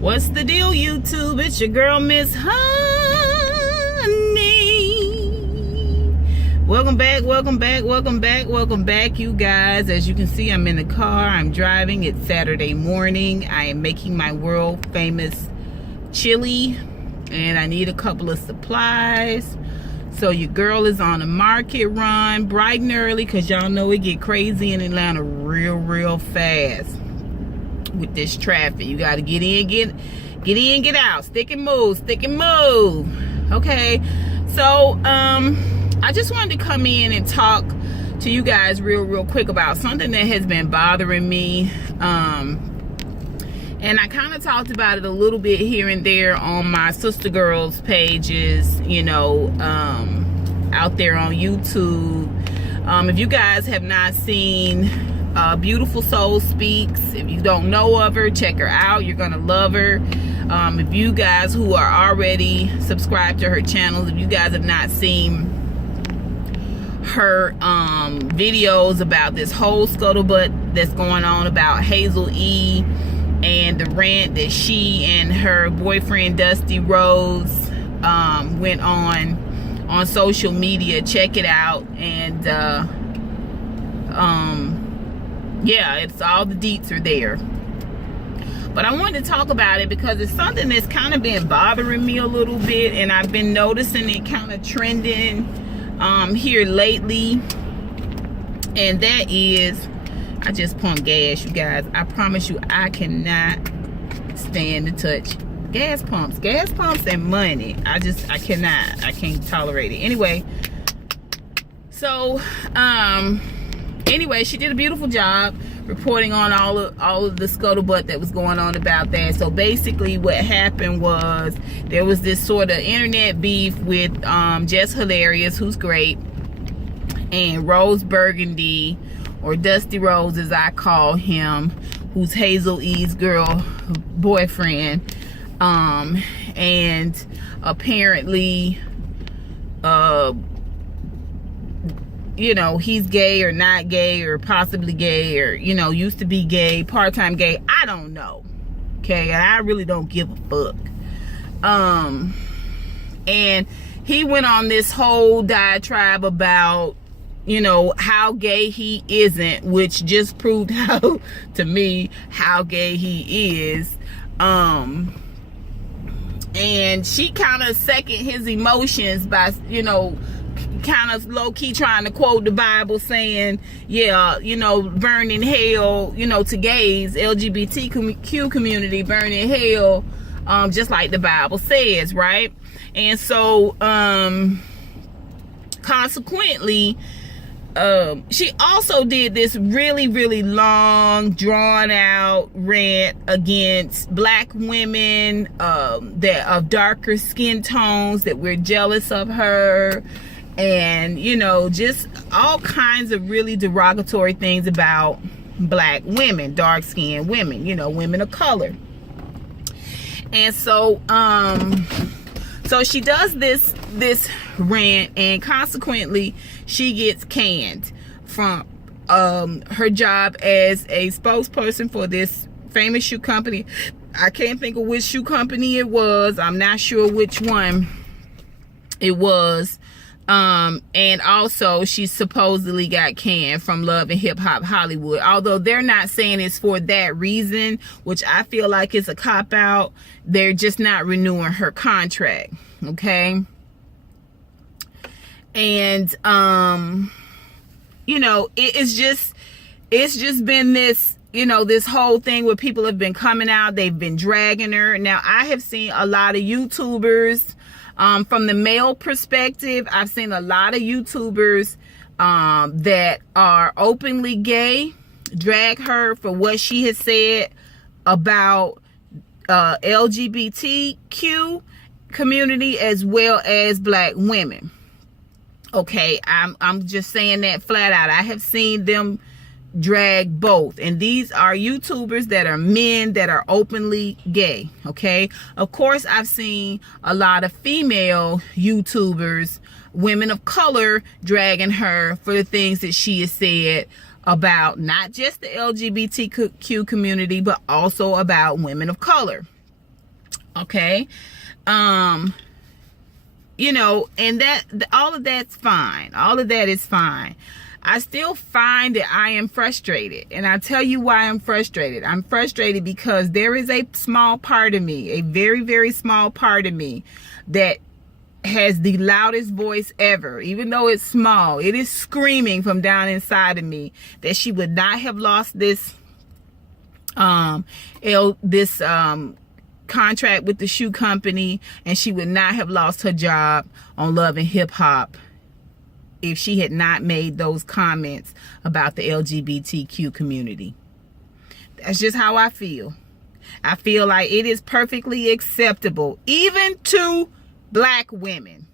What's the deal, YouTube? It's your girl, Miss Honey. Welcome back, you guys. As you can see, I'm in the car. I'm driving. It's Saturday morning. I am making my world famous chili, and I need a couple of supplies. So your girl is on a market run, bright and early, because y'all know it get crazy in Atlanta real fast with this traffic. You got to get in, get out, stick and move. Okay, so I just wanted to come in and talk to you guys real quick about something that has been bothering me, and I kind of talked about it a little bit here and there on my sister girls pages, you know, out there on YouTube. If you guys have not seen Beautiful Soul Speaks, if you don't know of her, check her out. You're gonna love her. If you guys who are already subscribed to her channel, if you guys have not seen her videos about this whole scuttlebutt that's going on about Hazel E and the rant that she and her boyfriend Dusty Rose went on social media, check it out. And yeah, it's all the deets are there. But I wanted to talk about it because it's something that's kind of been bothering me a little bit, and I've been noticing it kind of trending here lately. And that is, I just pumped gas, you guys. I promise you, I cannot stand to touch gas pumps and money. I can't tolerate it. Anyway, so anyway, she did a beautiful job reporting on all of the scuttlebutt that was going on about that. So basically what happened was there was this sort of internet beef with Jess Hilarious, who's great, and Rose Burgundy, or Dusty Rose as I call him, who's Hazel E's boyfriend. And apparently you know, he's gay or not gay, or possibly gay, or, you know, used to be gay, part-time gay. I don't know. Okay, and I really don't give a fuck. And he went on this whole diatribe about, you know, how gay he isn't, which just proved how, to me, how gay he is. And she kind of seconded his emotions by, you know, kind of low-key trying to quote the Bible, saying, yeah, you know, burning hell, you know, to gays, LGBTQ community, burning hell, just like the Bible says, right? And so consequently, she also did this really long, drawn out rant against black women that of darker skin tones, that we're jealous of her, and, you know, just all kinds of really derogatory things about black women, dark skinned women, you know, women of color. And so so she does this rant, and consequently she gets canned from her job as a spokesperson for this famous shoe company. I can't think of which shoe company it was. I'm not sure which one it was. And also she supposedly got canned from Love and Hip Hop Hollywood, although they're not saying it's for that reason, which I feel like it's a cop-out. They're just not renewing her contract. Okay. And you know, it's just been this, you know, this whole thing where people have been coming out, they've been dragging her. Now, I have seen a lot of YouTubers, from the male perspective, I've seen a lot of YouTubers that are openly gay drag her for what she has said about LGBTQ community as well as black women. Okay, I'm just saying that flat out. I have seen them drag both, and these are YouTubers that are men that are openly gay. Okay, of course I've seen a lot of female YouTubers, women of color, dragging her for the things that she has said about not just the LGBTQ community, but also about women of color. Okay. You know, and that all of that's fine. All of that is fine. I still find that I am frustrated. And I'll tell you why I'm frustrated. I'm frustrated because there is a small part of me, a very, very small part of me, that has the loudest voice ever. Even though it's small, it is screaming from down inside of me that she would not have lost this contract with the shoe company, and she would not have lost her job on Love and Hip Hop if she had not made those comments about the LGBTQ community. That's just how I feel. I feel like it is perfectly acceptable, even to black women.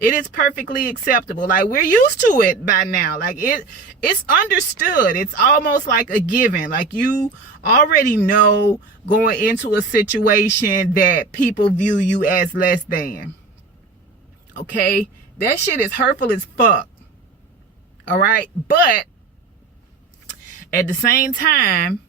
It is perfectly acceptable. Like, we're used to it by now. Like, it's understood. It's almost like a given. Like, you already know going into a situation that people view you as less than. Okay? That shit is hurtful as fuck. All right? But at the same time,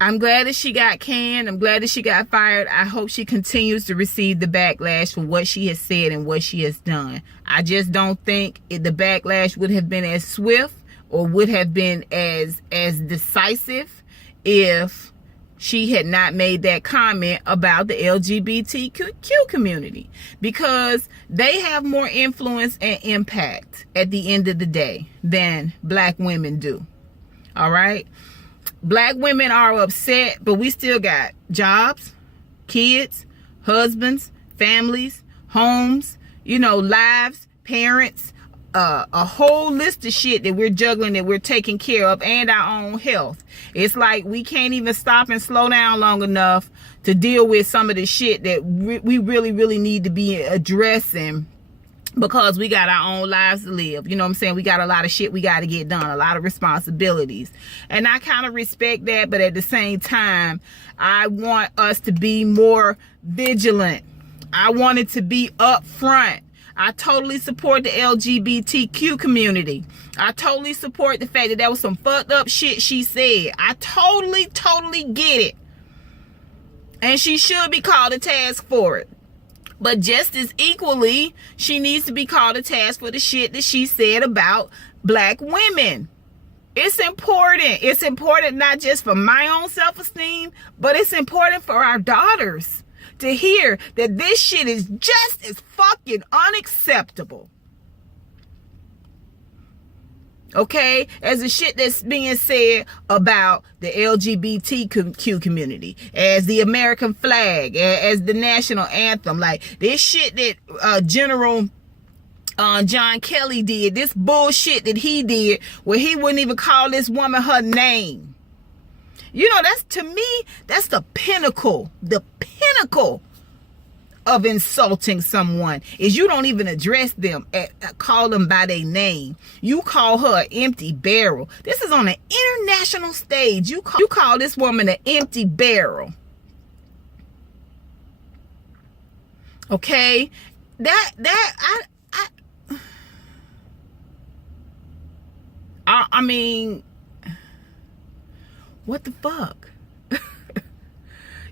I'm glad that she got canned. I'm glad that she got fired. I hope she continues to receive the backlash for what she has said and what she has done. I just don't think the backlash would have been as swift or would have been as decisive if she had not made that comment about the LGBTQ community, because they have more influence and impact at the end of the day than black women do. All right? Black women are upset, but we still got jobs, kids, husbands, families, homes, you know, lives, parents, a whole list of shit that we're juggling, that we're taking care of, and our own health. It's like we can't even stop and slow down long enough to deal with some of the shit that we really, really need to be addressing, because we got our own lives to live. You know what I'm saying? We got a lot of shit we got to get done, a lot of responsibilities. And I kind of respect that, but at the same time, I want us to be more vigilant. I want it to be upfront. I totally support the LGBTQ community. I totally support the fact that that was some fucked up shit she said. I totally get it. And she should be called to task for it. But just as equally, she needs to be called to task for the shit that she said about black women. It's important. It's important not just for my own self-esteem, but it's important for our daughters to hear that this shit is just as fucking unacceptable, okay, as the shit that's being said about the LGBTQ community, as the American flag, as the national anthem. Like, this shit that General John Kelly did, this bullshit that he did, where he wouldn't even call this woman her name. You know, that's, to me, that's the pinnacle of insulting someone, is you don't even address them, call them by their name. You call her an empty barrel. This is on an international stage. You call this woman an empty barrel. Okay? I mean, what the fuck?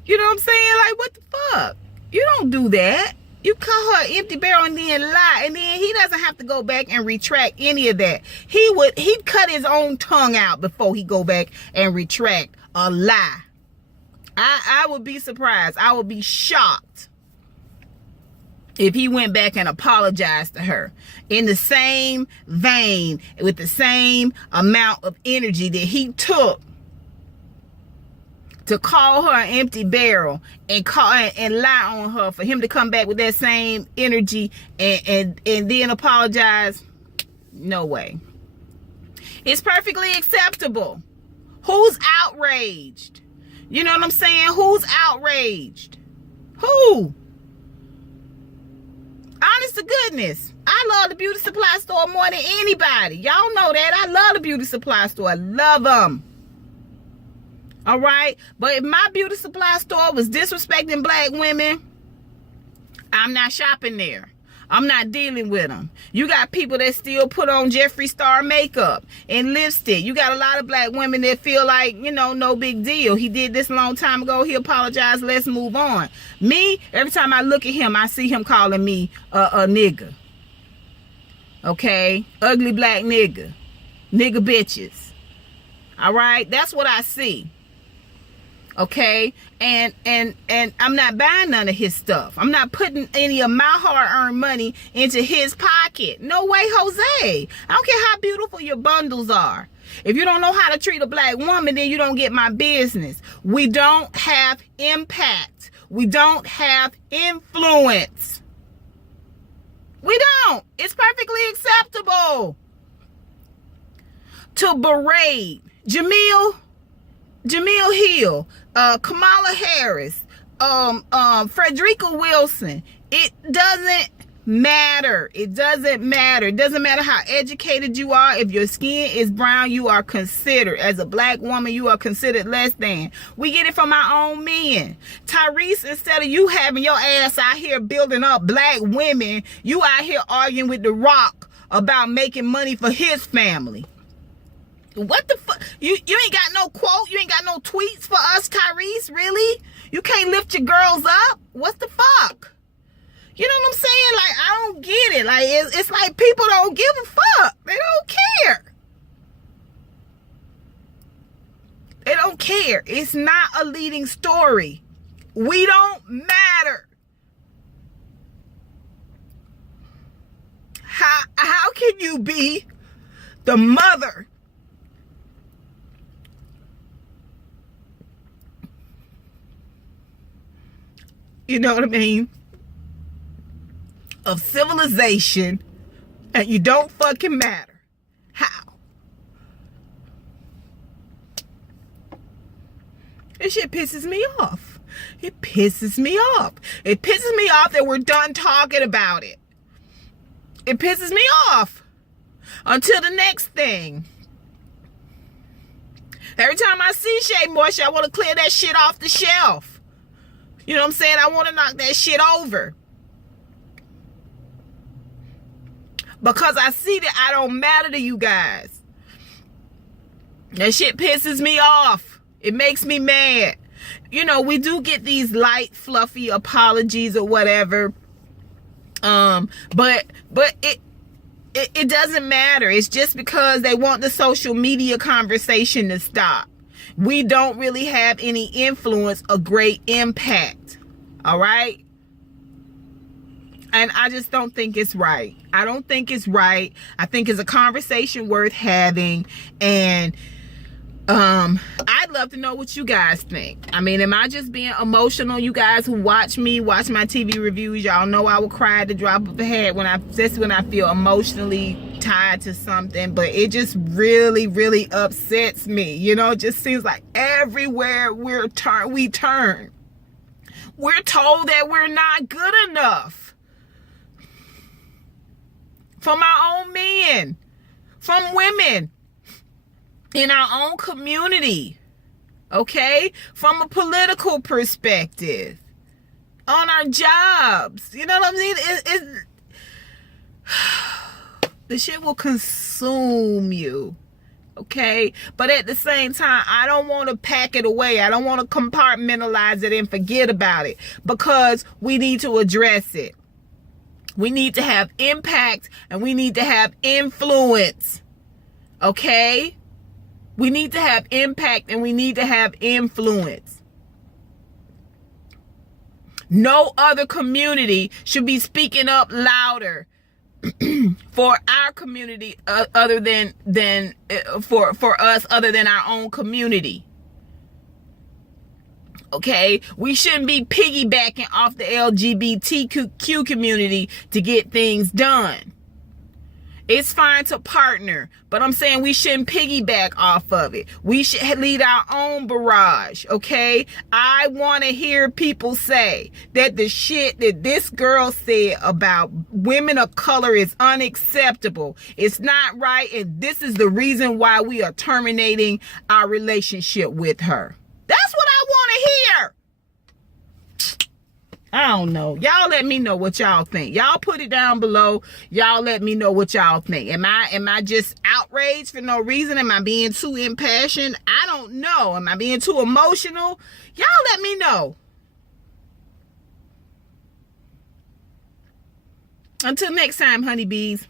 You know what I'm saying? Like, what the fuck? You don't do that. You call her an empty barrel and then lie, and then he doesn't have to go back and retract any of that. He'd cut his own tongue out before he go back and retract a lie. I would be surprised. I would be shocked if he went back and apologized to her in the same vein, with the same amount of energy that he took to call her an empty barrel and lie on her, for him to come back with that same energy and then apologize. No way. It's perfectly acceptable. Who's outraged? You know what I'm saying? Who's outraged? Who? Honest to goodness, I love the beauty supply store more than anybody. Y'all know that. I love the beauty supply store. I love them. All right? But if my beauty supply store was disrespecting black women, I'm not shopping there. I'm not dealing with them. You got people that still put on Jeffree Star makeup and lipstick. You got a lot of black women that feel like, you know, no big deal. He did this a long time ago. He apologized. Let's move on. Me, every time I look at him, I see him calling me a nigga. Okay? Ugly black nigga. Nigga bitches. All right? That's what I see. Okay, and I'm not buying none of his stuff. I'm not putting any of my hard-earned money into his pocket. No way, Jose. I don't care how beautiful your bundles are. If you don't know how to treat a black woman, then you don't get my business. We don't have impact. We don't have influence. We don't. It's perfectly acceptable to berate Jamil Hill, Kamala Harris, Frederica Wilson. It doesn't matter. It doesn't matter. It doesn't matter how educated you are. If your skin is brown, you are considered, as a black woman, you are considered less than. We get it from our own men. Tyrese, instead of you having your ass out here building up black women, you out here arguing with The Rock about making money for his family. What the fuck? You ain't got no quote? You ain't got no tweets for us, Tyrese? Really? You can't lift your girls up? What the fuck? You know what I'm saying? Like, I don't get it. Like, it's like people don't give a fuck. They don't care. They don't care. It's not a leading story. We don't matter. How can you be the mother you know what I mean, of civilization, and you don't fucking matter? How? This shit pisses me off. It pisses me off. It pisses me off that we're done talking about it. It pisses me off until the next thing. Every time I see Shea Moisture, I want to clear that shit off the shelf. You know what I'm saying? I want to knock that shit over. Because I see that I don't matter to you guys. That shit pisses me off. It makes me mad. You know, we do get these light, fluffy apologies or whatever. But it doesn't matter. It's just because they want the social media conversation to stop. We don't really have any influence or great impact. All right? And I just don't think it's right. I don't think it's right. I think it's a conversation worth having. And I'd love to know what you guys think. I mean, am I just being emotional? You guys who watch me, watch my TV reviews, y'all know I will cry at the drop of a hat when I feel emotionally tied to something. But it just really, really upsets me. You know, it just seems like everywhere we turn, we're told that we're not good enough. From our own men, from women in our own community, okay? From a political perspective, on our jobs. You know what I mean? The shit will consume you, okay? But at the same time, I don't want to pack it away. I don't want to compartmentalize it and forget about it, because we need to address it. We need to have impact and we need to have influence, okay? We need to have impact and we need to have influence. No other community should be speaking up louder for our community other than for us, other than our own community. Okay, we shouldn't be piggybacking off the LGBTQ community to get things done. It's fine to partner, but I'm saying we shouldn't piggyback off of it. We should lead our own barrage, okay? I want to hear people say that the shit that this girl said about women of color is unacceptable. It's not right, and this is the reason why we are terminating our relationship with her. That's what I want to hear. I don't know. Y'all let me know what y'all think. Y'all put it down below. Y'all let me know what y'all think. Am I just outraged for no reason? Am I being too impassioned? I don't know. Am I being too emotional? Y'all let me know. Until next time, honeybees.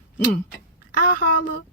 I'll holla.